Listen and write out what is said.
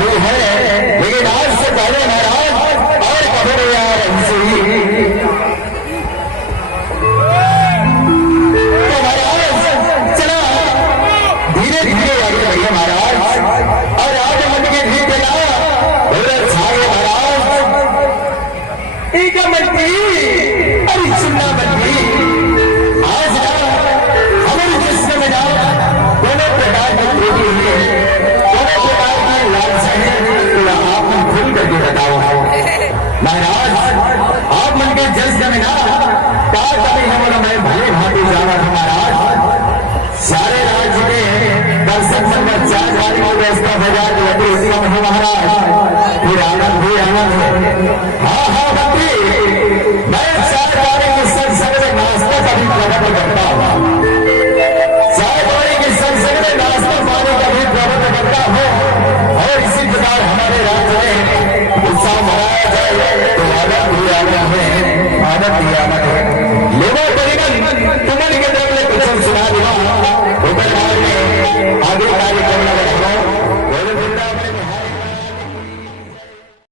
हुई है, लेकिन आज से पहले महाराज और खबर यार हमसे ही तो महाराज चला धीरे धीरे आगे बढ़िए महाराज। और आज मन के भी चला छाए महाराज एक मंत्री अरे सुनना मंत्री आज हमारे जिसमें में जाओ दोनों प्रकार की देवी है, दोनों प्रकार की लालसाएं तो आप मन खुल करके बताओ महाराज। आप मन के जज्ब में ना क्या कभी हमारा मैं भले भांति जाना था महाराज। सारे राज्य में दर्शक संगत 4 गाड़ी की व्यवस्था बजा दी उत्तम है महाराज। फिर आनंद भी आनंद है। हाँ हाँ मंत्री मैं 4 गाड़ी के संग में नाश्ता का भी प्रबंध करता हूँ, 4 गाड़ी के संग में नाश्ता पानी का भी प्रबंध करता हूँ। और इसी प्रकार हमारे राज्य में उत्साह मनाया जाए तो आनंद ही आनंद है, आनंद ही आनंद है। लेकिन